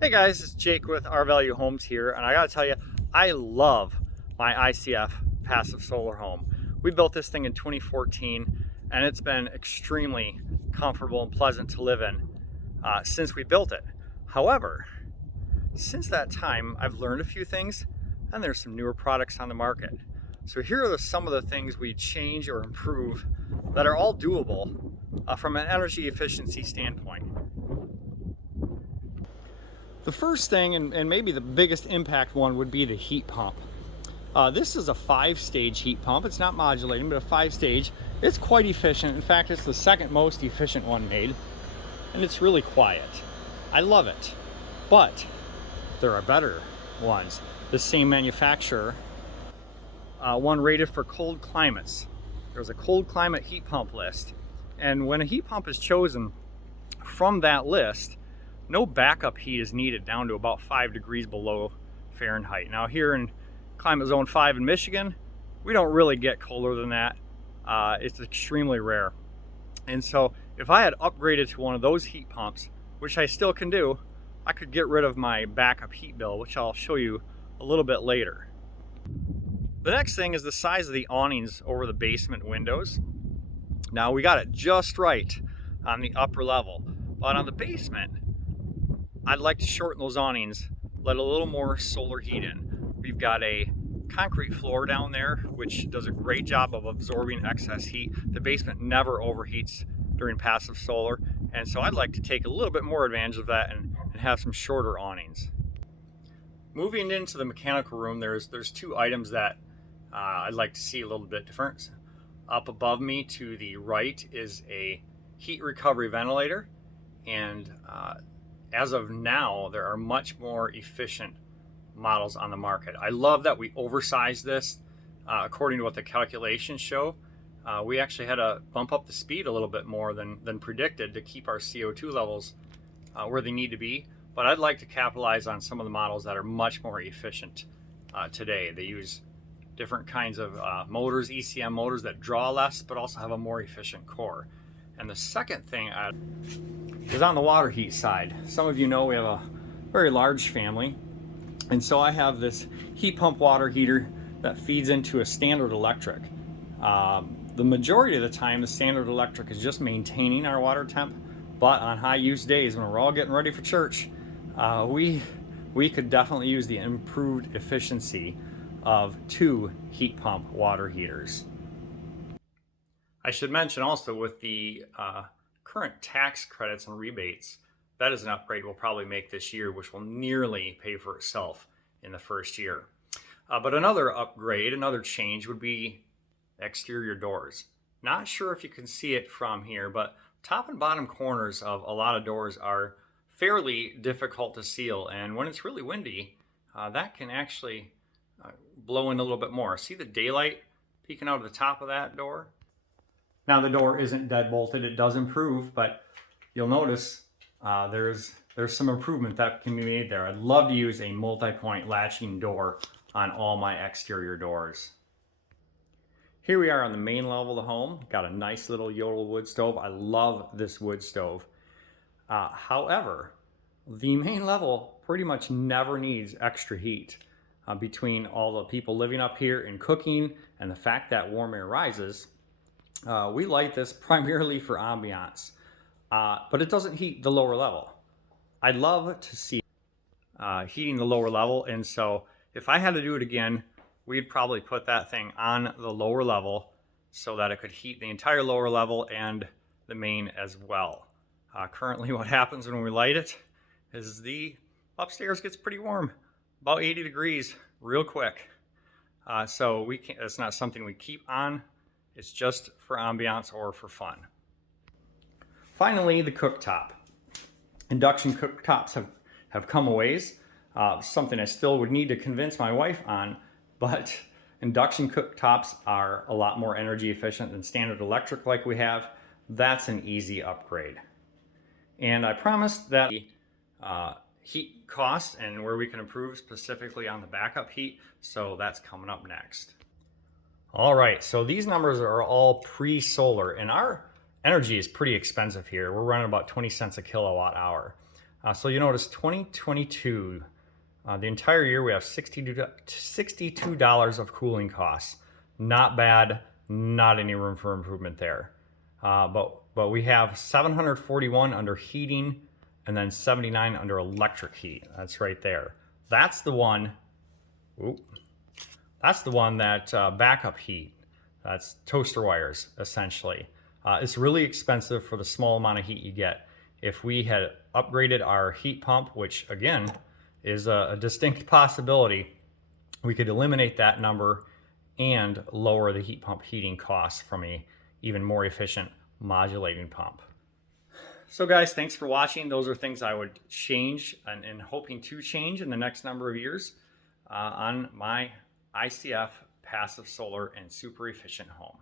Hey guys, it's Jake with R Value Homes here, and I gotta tell you, I love my ICF passive solar home. We built this thing in 2014, and it's been extremely comfortable and pleasant to live in since we built it. However, since that time, I've learned a few things, and there's some newer products on the market. So here are some of the things we change or improve that are all doable from an energy efficiency standpoint. The first thing, and maybe the biggest impact one, would be the heat pump. This is a 5-stage heat pump. It's not modulating, but a 5-stage. It's quite efficient. In fact, it's the second most efficient one made, and it's really quiet. I love it, but there are better ones. The same manufacturer, one rated for cold climates. There's a cold climate heat pump list, and when a heat pump is chosen from that list, no backup heat is needed down to about 5 degrees below Fahrenheit. Now here in climate zone 5 in Michigan, we don't really get colder than that. It's extremely rare. And so if I had upgraded to one of those heat pumps, which I still can do, I could get rid of my backup heat bill, which I'll show you a little bit later. The next thing is the size of the awnings over the basement windows. Now we got it just right on the upper level, but on the basement, I'd like to shorten those awnings, let a little more solar heat in. We've got a concrete floor down there, which does a great job of absorbing excess heat. The basement never overheats during passive solar, and so I'd like to take a little bit more advantage of that and have some shorter awnings. Moving into the mechanical room, there's two items that I'd like to see a little bit different. Up above me to the right is a heat recovery ventilator, and as of now, there are much more efficient models on the market. I love that we oversized this according to what the calculations show. We actually had to bump up the speed a little bit more than predicted to keep our CO2 levels where they need to be. But I'd like to capitalize on some of the models that are much more efficient today. They use different kinds of motors, ECM motors that draw less, but also have a more efficient core. And the second thing is on the water heat side. Some of you know we have a very large family, and so I have this heat pump water heater that feeds into a standard electric. The majority of the time, the standard electric is just maintaining our water temp, but on high use days when we're all getting ready for church, we could definitely use the improved efficiency of 2 heat pump water heaters. I should mention also, with the current tax credits and rebates, that is an upgrade we'll probably make this year, which will nearly pay for itself in the first year. But another upgrade, another change would be exterior doors. Not sure if you can see it from here, but top and bottom corners of a lot of doors are fairly difficult to seal, and when it's really windy, that can actually blow in a little bit more. See the daylight peeking out of the top of that door? Now the door isn't dead bolted, it does improve, but you'll notice there's some improvement that can be made there. I'd love to use a multi-point latching door on all my exterior doors. Here we are on the main level of the home. Got a nice little Yodel wood stove. I love this wood stove. However, the main level pretty much never needs extra heat. Between all the people living up here and cooking and the fact that warm air rises, we light this primarily for ambiance, but it doesn't heat the lower level. I'd love to see heating the lower level, and so if I had to do it again, we'd probably put that thing on the lower level so that it could heat the entire lower level and the main as well. Currently what happens when we light it is the upstairs gets pretty warm, about 80 degrees real quick. So it's not something we keep on. It's just for ambiance or for fun. Finally, the cooktop. Induction cooktops have come a ways. Something I still would need to convince my wife on, but induction cooktops are a lot more energy efficient than standard electric like we have. That's an easy upgrade. And I promised that the heat costs and where we can improve specifically on the backup heat, so that's coming up next. All right, so these numbers are all pre-solar, and our energy is pretty expensive here. We're running about 20 cents a kilowatt hour. So you notice 2022, the entire year we have $62 of cooling costs. Not bad, not any room for improvement there. But we have 741 under heating and then 79 under electric heat. That's right there. That's the one. That's the one that backup heat. That's toaster wires, essentially. It's really expensive for the small amount of heat you get. If we had upgraded our heat pump, which again is a distinct possibility, we could eliminate that number and lower the heat pump heating costs from a even more efficient modulating pump. So guys, thanks for watching. Those are things I would change and hoping to change in the next number of years on my ICF passive solar and super efficient home.